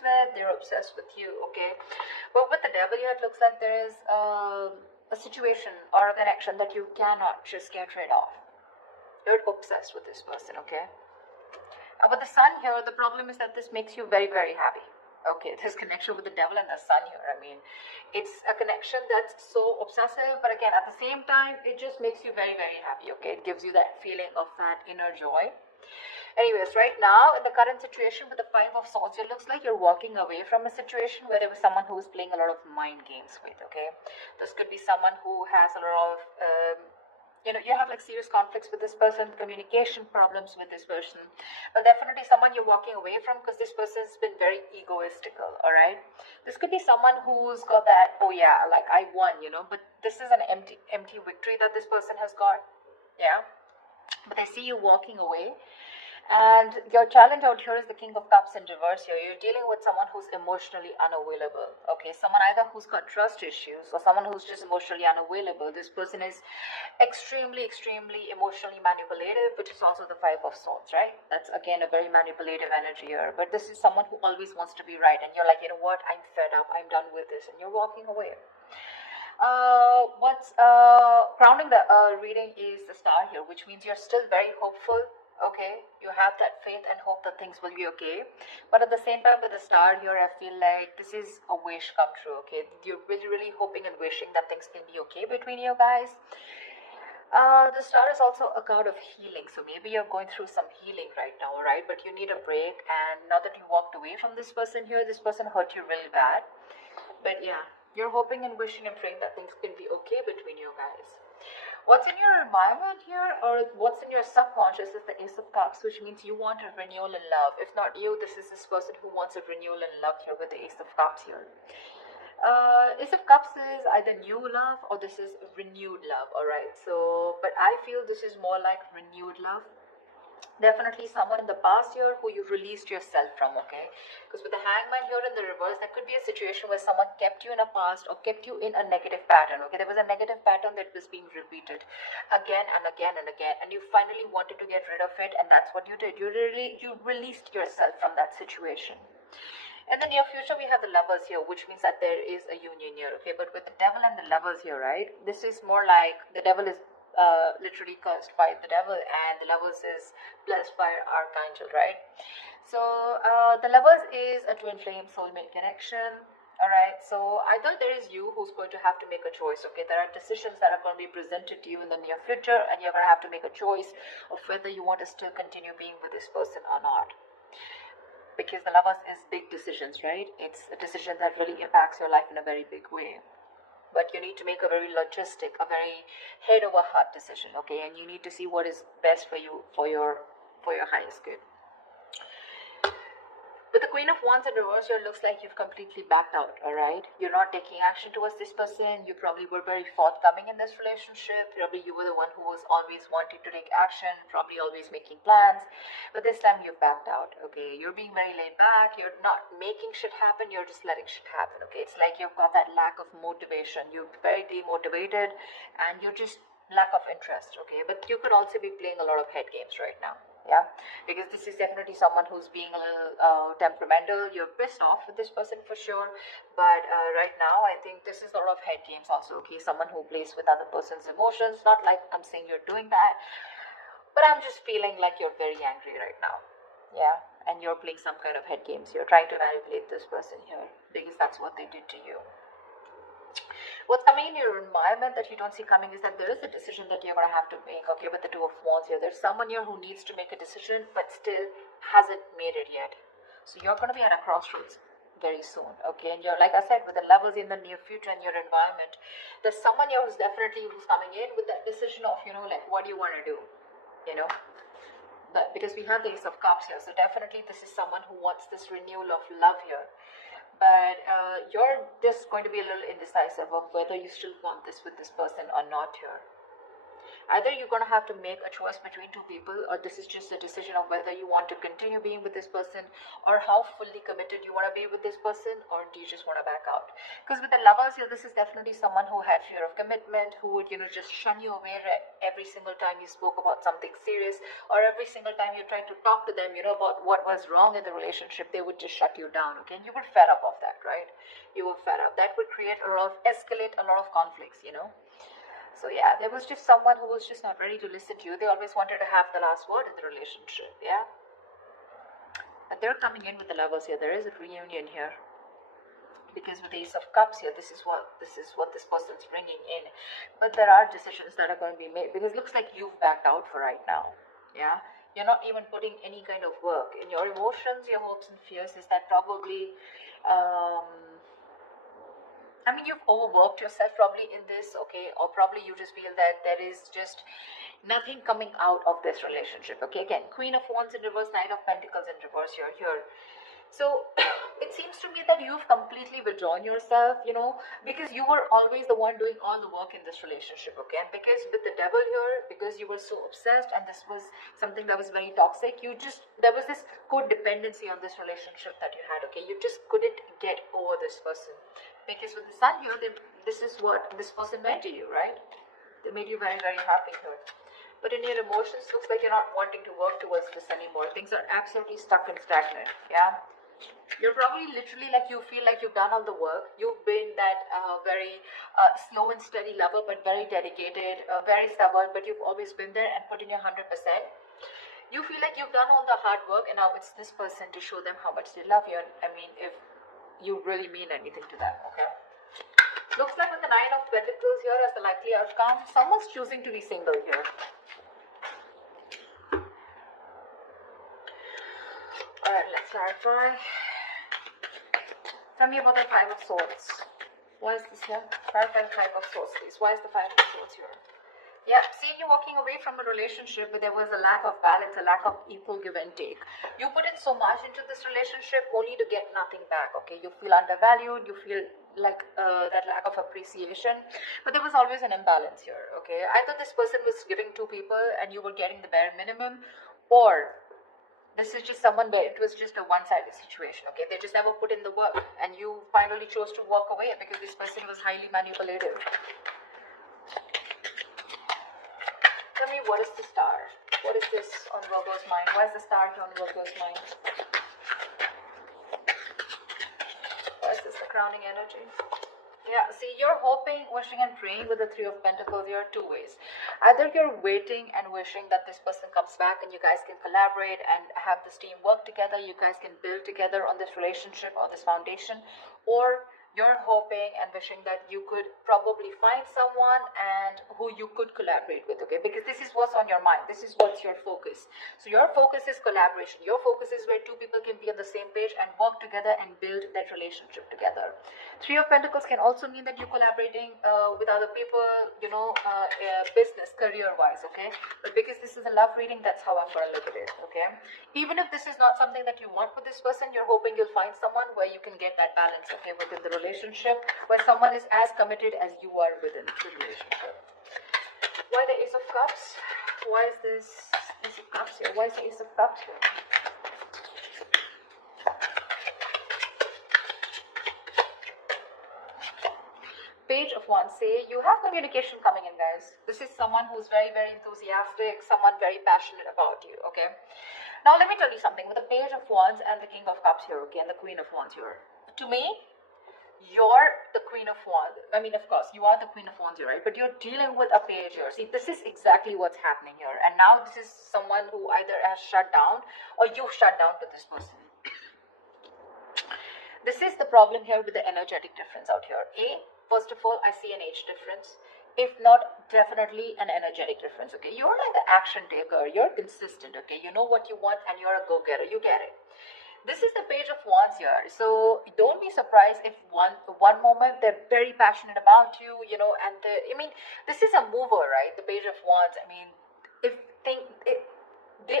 obsessed with, they're obsessed with you, okay? But with the devil here, it looks like there is a situation or a connection that you cannot just get rid of. You're obsessed with this person, okay? With the sun here, the problem is that this makes you very, very happy. Okay, this connection with the devil and the sun here, I mean, it's a connection that's so obsessive, but again, at the same time, it just makes you very, very happy, okay? It gives you that feeling of that inner joy. Anyways, right now, in the current situation with the Five of Swords, it looks like you're walking away from a situation where there was someone who was playing a lot of mind games with, okay? This could be someone who has a lot of you have like serious conflicts with this person, communication problems with this person, but definitely someone you're walking away from because this person's been very egoistical. All right, this could be someone who's got that, oh yeah, like I won, but this is an empty victory that this person has got. Yeah, but I see you walking away. And your challenge out here is the King of Cups in reverse here. You're dealing with someone who's emotionally unavailable. Okay, someone either who's got trust issues or someone who's just emotionally unavailable. This person is extremely, extremely emotionally manipulative, which is also the Five of Swords, right? That's again a very manipulative energy here. But this is someone who always wants to be right. And you're like, you know what? I'm fed up. I'm done with this. And you're walking away. What's crowning the reading is the Star here, which means you're still very hopeful. Okay, you have that faith and hope that things will be okay, but at the same time with the Star here, I feel like this is a wish come true. Okay, you're really, really hoping and wishing that things can be okay between you guys. The Star is also a card of healing, so maybe you're going through some healing right now, right? But you need a break, and now that you walked away from this person here, this person hurt you really bad. But yeah, you're hoping and wishing and praying that things can be okay between you guys. What's in your environment here, or what's in your subconscious, is the Ace of Cups, which means you want a renewal in love. If not you, this is this person who wants a renewal in love here with the Ace of Cups here. Ace of Cups is either new love or this is renewed love, alright? So, but I feel this is more like renewed love. Definitely someone in the past year who you released yourself from, okay? Because with the Hangman here in the reverse, that could be a situation where someone kept you in a past or kept you in a negative pattern, okay? There was a negative pattern that was being repeated again and again and again, and you finally wanted to get rid of it, and that's what you did. You released yourself from that situation. In the near future, we have the Lovers here, which means that there is a union here, okay? But with the Devil and the Lovers here, right? This is more like the Devil is literally cursed by the devil, and the Lovers is blessed by Archangel, right? So the Lovers is a twin flame soulmate connection. Alright, so either there is you who's going to have to make a choice, okay? There are decisions that are going to be presented to you in the near future, and you're going to have to make a choice of whether you want to still continue being with this person or not. Because the Lovers is big decisions, right? It's a decision that really impacts your life in a very big way. But you need to make a very logistic, a very head over heart decision, okay? And you need to see what is best for you, for your highest good. With the Queen of Wands in reverse here, looks like you've completely backed out, alright? You're not taking action towards this person. You probably were very forthcoming in this relationship. Probably you were the one who was always wanting to take action, probably always making plans. But this time you've backed out, okay? You're being very laid back. You're not making shit happen. You're just letting shit happen, okay? It's like you've got that lack of motivation. You're very demotivated and you're just lack of interest, okay? But you could also be playing a lot of head games right now. Yeah, because this is definitely someone who's being a little temperamental. You're pissed off with this person for sure, but right now I think this is a lot of head games also, okay? Someone who plays with other person's emotions. Not like I'm saying you're doing that, but I'm just feeling like you're very angry right now. Yeah, and you're playing some kind of head games. You're trying to manipulate this person here because that's what they did to you. What's coming in your environment that you don't see coming is that there is a decision that you're going to have to make, okay, with the Two of Wands here. There's someone here who needs to make a decision but still hasn't made it yet. So you're going to be at a crossroads very soon, okay? And you're, like I said, with the Lovers in the near future in your environment, there's someone here who's coming in with that decision of, like, what do you want to do, But because we have the Ace of Cups here, so definitely this is someone who wants this renewal of love here. But you're just going to be a little indecisive of whether you still want this with this person or not here. Either you're going to have to make a choice between two people, or this is just a decision of whether you want to continue being with this person, or how fully committed you want to be with this person, or do you just want to back out? Because with the lovers here, this is definitely someone who had fear of commitment, who would, just shun you away every single time you spoke about something serious, or every single time you tried to talk to them, about what was wrong in the relationship. They would just shut you down, okay? And you were fed up of that, right? You were fed up. That would create escalate a lot of conflicts, So yeah, there was just someone who was just not ready to listen to you. They always wanted to have the last word in the relationship, yeah? And they're coming in with the lovers here. There is a reunion here. Because with the Ace of Cups here, this is what this person's bringing in. But there are decisions that are going to be made. Because it looks like you've backed out for right now, yeah? You're not even putting any kind of work in your emotions, your hopes and fears. Is that probably... you've overworked yourself probably in this, okay? Or probably you just feel that there is just nothing coming out of this relationship, okay? Again, Queen of Wands in reverse, Knight of Pentacles in reverse here. So it seems to me that you've completely withdrawn yourself, because you were always the one doing all the work in this relationship, okay? And because with the devil here, because you were so obsessed and this was something that was very toxic, there was this codependency on this relationship that you had, okay? You just couldn't get over this person. Because with the sun here, this is what this person meant to you, right? They made you very, very happy here. But in your emotions, looks like you're not wanting to work towards this anymore. Things are absolutely stuck and stagnant, yeah? You're probably literally like you feel like you've done all the work. You've been that very slow and steady lover, but very dedicated, very stubborn, but you've always been there and put in your 100%. You feel like you've done all the hard work, and now it's this person to show them how much they love you. If you really mean anything to them, okay? Looks like with the Nine of Pentacles here as the likely outcome, someone's choosing to be single here. Alright, let's clarify. Tell me about the Five of Swords. Why is this here? Clarify the Five of Swords, please. Why is the Five of Swords here? Yeah, seeing you walking away from a relationship where there was a lack of balance, a lack of equal give and take. You put in so much into this relationship only to get nothing back, okay? You feel undervalued, you feel like that lack of appreciation. But there was always an imbalance here, okay? Either this person was giving to people and you were getting the bare minimum, or this is just someone where it was just a one-sided situation, okay? They just never put in the work and you finally chose to walk away because this person was highly manipulative. Tell me, what is the star? What is this on Virgo's mind? Why is the star here on Virgo's mind? Why is this the crowning energy? Yeah, see, you're hoping, wishing and praying with the Three of Pentacles here two ways. Either you're waiting and wishing that this person comes back and you guys can collaborate and have this team work together, you guys can build together on this relationship or this foundation, or you're hoping and wishing that you could probably find someone and who you could collaborate with, okay? Because this is what's on your mind. This is what's your focus. So your focus is collaboration. Your focus is where two people can be on the same page and work together and build that relationship together. Three of Pentacles can also mean that you're collaborating with other people, business, career-wise, okay? But because this is a love reading, that's how I'm going to look at it, okay? Even if this is not something that you want for this person, you're hoping you'll find someone where you can get that balance, okay, within the relationship, where someone is as committed as you are within the relationship. Why the Ace of Cups? Why is this Ace of Cups here? Why is the Ace of Cups here? Page of Wands. Say you have communication coming in, guys. This is someone who's very, very enthusiastic, someone very passionate about you, okay? Now let me tell you something. With the Page of Wands and the King of Cups here, okay, and the Queen of Wands here, to me, you're the Queen of Wands. Of course, you are the Queen of Wands here, right? But you're dealing with a page here. See, this is exactly what's happening here. And now this is someone who either has shut down or you've shut down to this person. This is the problem here with the energetic difference out here. First of all, I see an age difference. If not, definitely an energetic difference, okay? You're like the action taker. You're consistent, okay? You know what you want and you're a go-getter. You get it. This is the Page of Wands here. So don't be surprised if one moment they're very passionate about you, and this is a mover, right? The Page of Wands. They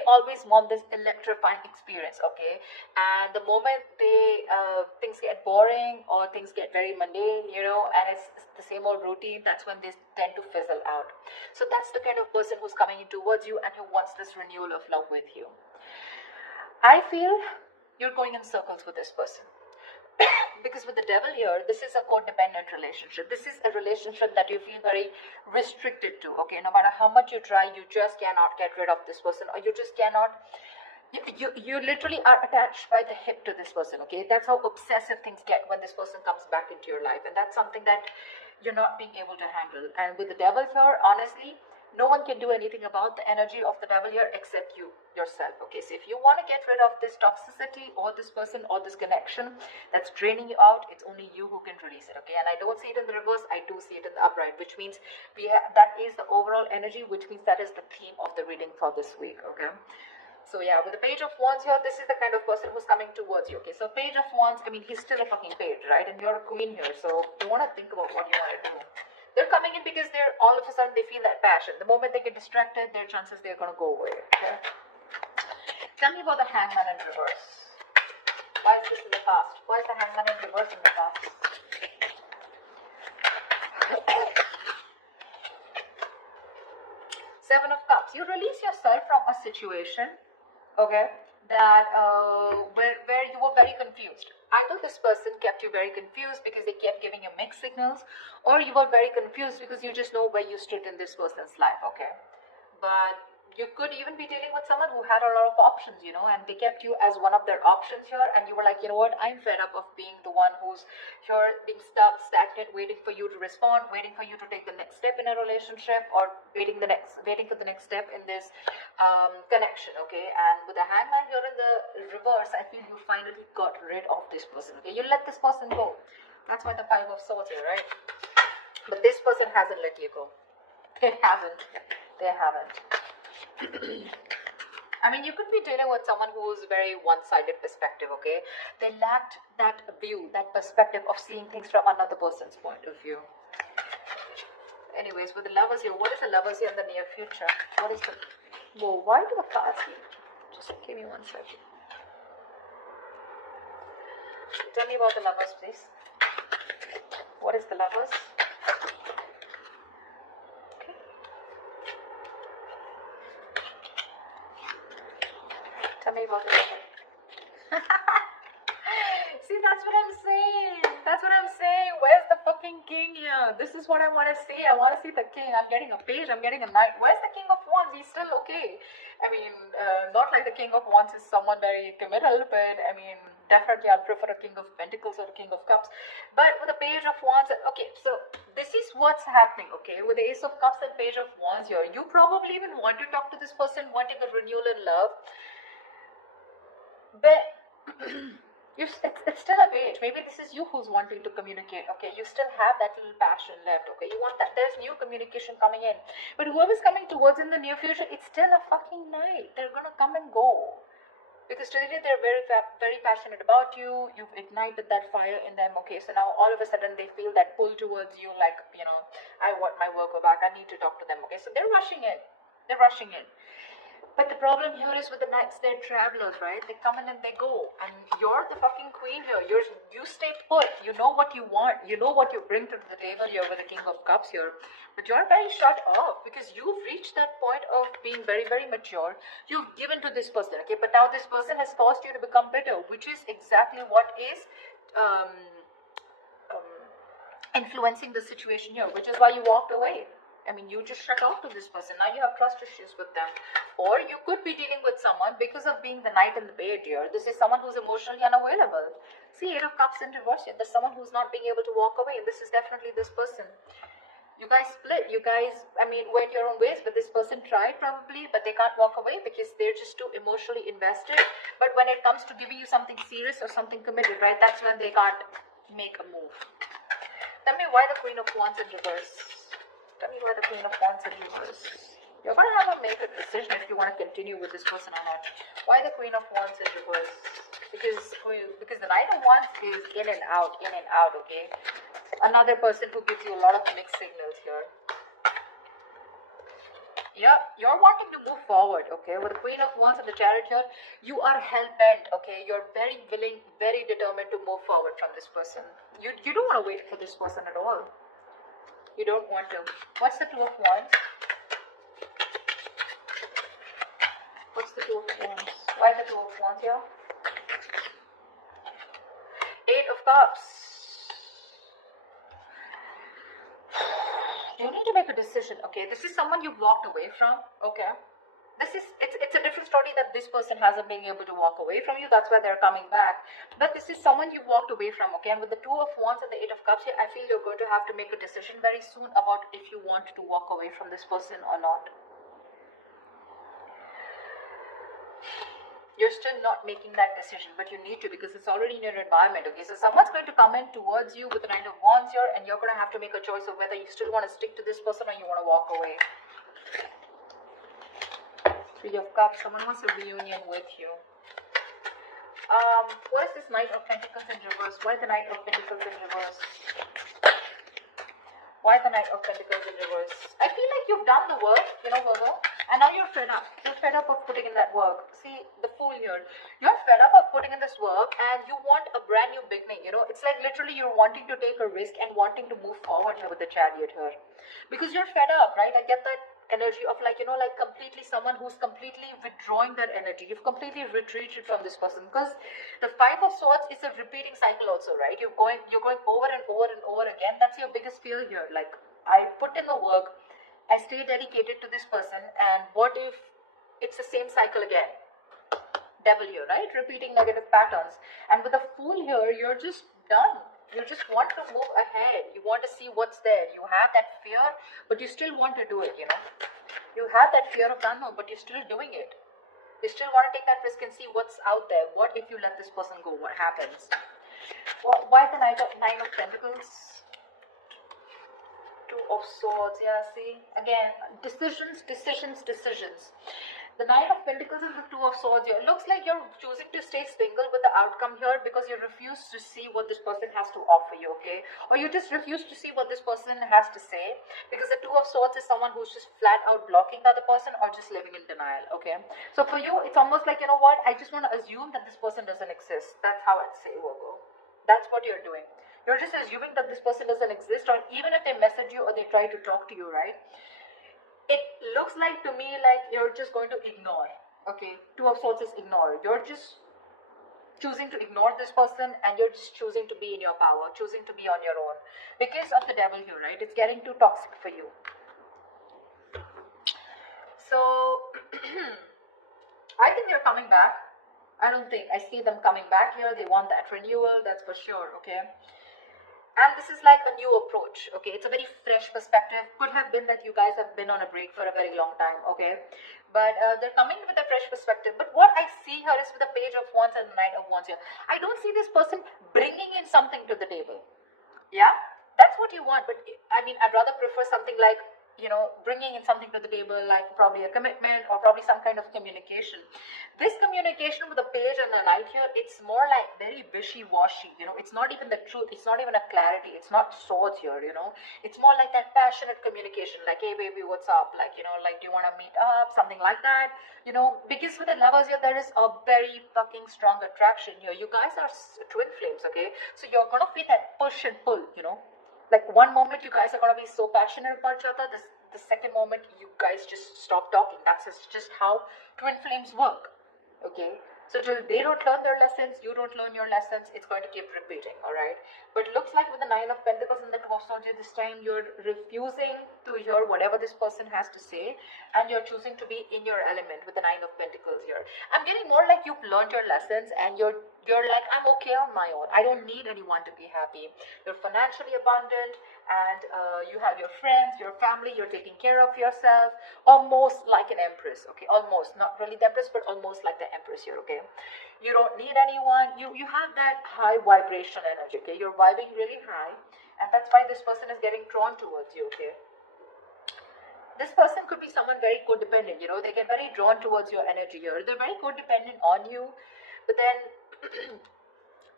they always want this electrifying experience, okay? And the moment they things get boring or things get very mundane, you know, and it's the same old routine, that's when they tend to fizzle out. So that's the kind of person who's coming in towards you and who wants this renewal of love with you. I feel you're going in circles with this person. Because with the devil here, this is a codependent relationship. This is a relationship that you feel very restricted to, okay? No matter how much you try, you just cannot get rid of this person, or you just cannot, you literally are attached by the hip to this person, okay? That's how obsessive things get when this person comes back into your life, and that's something that you're not being able to handle. And with the devil here, honestly, no one can do anything about the energy of the devil here except you yourself, okay? So if you want to get rid of this toxicity or this person or this connection that's draining you out, it's only you who can release it, okay? And I don't see it in the reverse, I do see it in the upright, which means that is the overall energy, which means that is the theme of the reading for this week, okay? So yeah, with the Page of Wands here, this is the kind of person who's coming towards you, okay? So Page of Wands, I mean, he's still a fucking page, right? And you're a queen here, so you want to think about what you want to do. They're coming in because they're all of a sudden they feel that passion. The moment they get distracted, their chances they're going to go away. Okay? Tell me about the Hangman in reverse. Why is this in the past? Why is the Hangman in reverse in the past? Seven of Cups. You release yourself from a situation, okay, that where you were very confused. Either this person kept you very confused because they kept giving you mixed signals, or you were very confused because you just know where you stood in this person's life, okay? But you could even be dealing with someone who had a lot of options, you know, and they kept you as one of their options here, and you were like, you know what, I'm fed up of being the one who's here being stuck, stagnant, waiting for you to respond, waiting for you to take the next step in a relationship, or waiting for the next step in this connection, okay? And with the Hangman here in the reverse, I feel you finally got rid of this person, okay? You let this person go. That's why the Five of Swords here, right? But this person hasn't let you go. They haven't. I mean, you could be dealing with someone who's very one-sided perspective, okay? They lacked that view, that perspective of seeing things from another person's point of view. Anyways, with the Lovers here, what is the Lovers here in the near future? What is the... Whoa, why do the cards here? Just give me 1 second. Tell me about the Lovers, please. What is the Lovers? Tell me about it. See, that's what I'm saying. Where's the fucking king here? This is what I want to see. I want to see the king. I'm getting a page. I'm getting a knight. Where's the King of Wands? He's still okay. I mean, not like the King of Wands is someone very committal, but I mean, definitely I'll prefer a King of Pentacles or a King of Cups. But with the Page of Wands, okay, so this is what's happening, okay? With the Ace of Cups and Page of Wands here, you probably even want to talk to this person, wanting a renewal in love. But it's still a page. Maybe this is you who's wanting to communicate, okay? You still have that little passion left, okay? You want that, there's new communication coming in. But whoever's coming towards in the near future, it's still a fucking night. They're gonna come and go. Because today they're very passionate about you. You've ignited that fire in them, okay? So now all of a sudden they feel that pull towards you, like, you know, I want my worker back. I need to talk to them, okay? So they're rushing in. But the problem here is with the Knights, they're travelers, right? They come in and they go. And you're the fucking queen here. You stay put. You know what you want. You know what you bring to the table here with the King of Cups here. But you're very shut off because you've reached that point of being very, very mature. You've given to this person, okay? But now this person has caused you to become bitter, which is exactly what is influencing the situation here, which is why you walked away. I mean, you just shut off to this person. Now you have trust issues with them. Or you could be dealing with someone because of being the Knight and the Page here. This is someone who's emotionally unavailable. See, Eight of Cups in reverse here. There's someone who's not being able to walk away. And this is definitely this person. You guys split. You guys, I mean, went your own ways. But this person tried probably, but they can't walk away because they're just too emotionally invested. But when it comes to giving you something serious or something committed, right, that's when they can't make a move. Tell me why the Queen of Wands in reverse. Tell me why the Queen of Wands in reverse. You're going to have to make a decision if you want to continue with this person or not. Why the Queen of Wands in reverse? Because the Knight of Wands is in and out, okay? Another person who gives you a lot of mixed signals here. Yeah, you're wanting to move forward, okay? With the Queen of Wands and the Chariot here, you are hell-bent, okay? You're very willing, very determined to move forward from this person. You don't want to wait for this person at all. You don't want to. What's the Two of Wands? What's the Two of Wands? Why the Two of Wands here? Eight of Cups. You need to make a decision, okay? This is someone you've walked away from, okay? It's a different story that this person hasn't been able to walk away from you. That's why they're coming back. But this is someone you've walked away from, okay? And with the Two of Wands and the Eight of Cups here, I feel you're going to have to make a decision very soon about if you want to walk away from this person or not. You're still not making that decision, but you need to, because it's already in your environment, okay? So someone's going to come in towards you with the Knight of Wands here, and you're going to have to make a choice of whether you still want to stick to this person or you want to walk away. Three of Cups, someone wants a reunion with you. What is this Knight of Pentacles in reverse? Why the Knight of Pentacles in reverse? Why the Knight of Pentacles in reverse? I feel like you've done the work, you know, Virgo, and now you're fed up. You're fed up of putting in that work. See, the Fool here. You're fed up of putting in this work and you want a brand new beginning, you know. It's like literally you're wanting to take a risk and wanting to move forward here with the Chariot here. Because you're fed up, right? I get that energy of like, you know, like completely someone who's completely withdrawing their energy. You've completely retreated from this person, because the Five of Swords is a repeating cycle also, right? You're going over and over and over again. That's your biggest fear here. Like, I put in the work, I stay dedicated to this person, and what if it's the same cycle again? Devil here, right? Repeating negative patterns. And with the Fool here, you're just done. You just want to move ahead. You want to see what's there. You have that fear, but you still want to do it, you know. You have that fear of the unknown, but you're still doing it. You still want to take that risk and see what's out there. What if you let this person go? What happens? Why the Nine of Pentacles? Two of Swords. Yeah, see? Again, decisions. The Nine of Pentacles and the Two of Swords here. It looks like you're choosing to stay single with the outcome here because you refuse to see what this person has to offer you, okay? Or you just refuse to see what this person has to say, because the Two of Swords is someone who's just flat out blocking the other person or just living in denial, okay? So for you, it's almost like, you know what, I just want to assume that this person doesn't exist. That's how I'd say, Virgo. That's what you're doing. You're just assuming that this person doesn't exist, or even if they message you or they try to talk to you, right? It looks like to me like you're just going to ignore, okay? Two of Swords is ignore. You're just choosing to ignore this person, and you're just choosing to be in your power, choosing to be on your own. Because of the Devil here, right? It's getting too toxic for you. So, I think they're coming back. I see them coming back here. They want that renewal, that's for sure, okay? And this is like a new approach, okay? It's a very fresh perspective. Could have been that you guys have been on a break for a very long time, okay? But they're coming with a fresh perspective. But what I see here is with the Page of Wands and the Knight of Wands here, I don't see this person bringing in something to the table. Yeah? That's what you want. But I mean, I'd rather prefer something like, you know, bringing in something to the table, like probably a commitment or probably some kind of communication. This communication with the Page and the Knight here, it's more like very wishy-washy, you know. It's not even the truth. It's not even a clarity. It's not swords here, you know. It's more like that passionate communication, like, hey baby, what's up? Like, you know, like, do you want to meet up? Something like that, you know. Because with the Lovers here, there is a very fucking strong attraction here. You guys are twin flames, okay? So you're going to feel that push and pull, you know. Like, one moment you guys are going to be so passionate about each other, the second moment you guys just stop talking. That's just how twin flames work, okay? So till they don't learn their lessons, you don't learn your lessons, it's going to keep repeating, all right? But it looks like with the Nine of Pentacles and the Two of Swords, this time you're refusing to hear whatever this person has to say, and you're choosing to be in your element with the Nine of Pentacles here. I'm getting more like you've learned your lessons, and you're like, I'm okay on my own. I don't need anyone to be happy. You're financially abundant, and you have your friends, your family, you're taking care of yourself, almost like an empress, okay? Almost, not really the empress, but almost like the empress here, okay? You don't need anyone. You have that high vibration energy, okay? You're vibing really high, and that's why this person is getting drawn towards you, okay? This person could be someone very codependent, you know. They get very drawn towards your energy here. They're very codependent on you, but then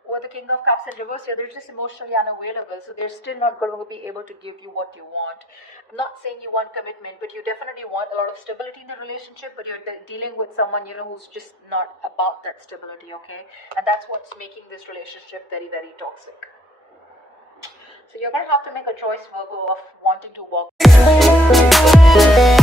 with the King of Cups in reverse here, they're just emotionally unavailable, so they're still not going to be able to give you what you want. I'm not saying you want commitment, but you definitely want a lot of stability in the relationship, but you're dealing with someone, you know, who's just not about that stability, okay? And that's what's making this relationship very, very toxic. So you're going to have to make a choice, Virgo, of wanting to walk